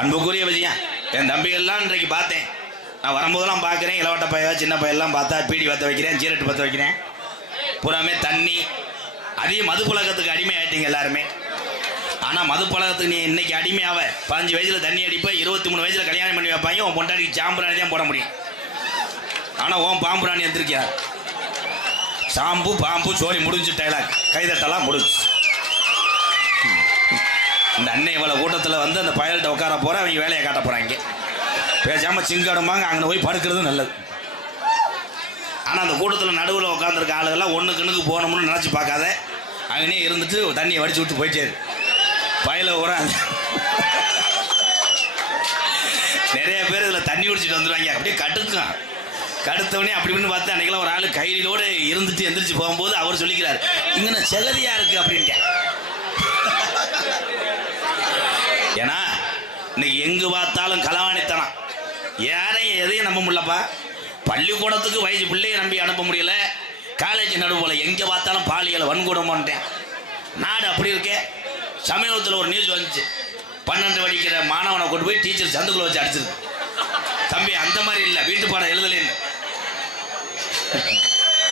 அன்புக்குரிய விஷயம். என் தம்பிகள்லாம் இன்றைக்கு பார்த்தேன். நான் வரும்போதெல்லாம் பார்க்குறேன். இளவட்ட பைய சின்ன பையெல்லாம் பார்த்தா பீடி பற்ற வைக்கிறேன், சீரட்டு பற்ற வைக்கிறேன். பூராமே தண்ணி. அதே மது பழக்கத்துக்கு அடிமை ஆகிட்டீங்க எல்லாருமே. ஆனால் மது பழக்கத்துக்கு நீ இன்னைக்கு அடிமையாவ 15 வயசில் தண்ணி அடிப்ப, 23 வயசில் கல்யாணம் பண்ணி வைப்பாங்க. உன் பொண்டாட்டிக்கு சாம்பிராணி தான் போட முடியும். ஆனால் உன் பாம்புராணி எந்திருக்கியா? சாம்பு பாம்பு சோழி முடிஞ்சு டைலாக் கைதட்டெல்லாம் முடிஞ்சு. இந்த அன்னை இவ்வளோ கூட்டத்தில் வந்து அந்த பயல்கிட்ட உட்கார போகிற அவங்க வேலையை காட்ட போகிறாங்க. பேசாமல் சிங்காடுமாங்க, அங்கே போய் படுக்கிறது நல்லது. ஆனால் அந்த கூட்டத்தில் நடுவில் உட்காந்துருக்க ஆளுகள்லாம் ஒன்று கண்ணுக்கு போகணும்னு நினச்சி பார்க்காத, அங்கனே இருந்துட்டு தண்ணியை வடிச்சு விட்டு போயிட்டே பயல உரம். நிறைய பேர் இதில் தண்ணி குடிச்சிட்டு வந்துடுவாங்க. அப்படியே கடுக்கும். கடுத்தவனே அப்படி இப்படின்னு பார்த்து அன்றைக்கெல்லாம் ஒரு ஆள் கையிலோடு இருந்துட்டு எந்திரிச்சு போகும்போது அவர் சொல்லிக்கிறார், இங்கே செகதியாக இருக்குது அப்படின்ட்டு. ஏன்னா இன்னைக்கு எங்கு பார்த்தாலும் களவாணித்தனம். யாரையும் எதையும் நம்ப முடியலப்பா. பள்ளிக்கூடத்துக்கு வயசு பிள்ளையை நம்பி அனுப்ப முடியல. காலேஜ் நடுவு போல எங்கே பார்த்தாலும் பாலியல் வன்கூடமான்ட்டேன். நாடு அப்படி இருக்கே. சமீபத்தில் ஒரு நியூஸ் வந்துச்சு. 12 படிக்கிற மாணவனை கொண்டு போய் டீச்சர் சந்துக்குள்ள வச்சு அடிச்சிருக்கு. தம்பி அந்த மாதிரி இல்லை, வீட்டு பாடம் எழுதலேன்னு.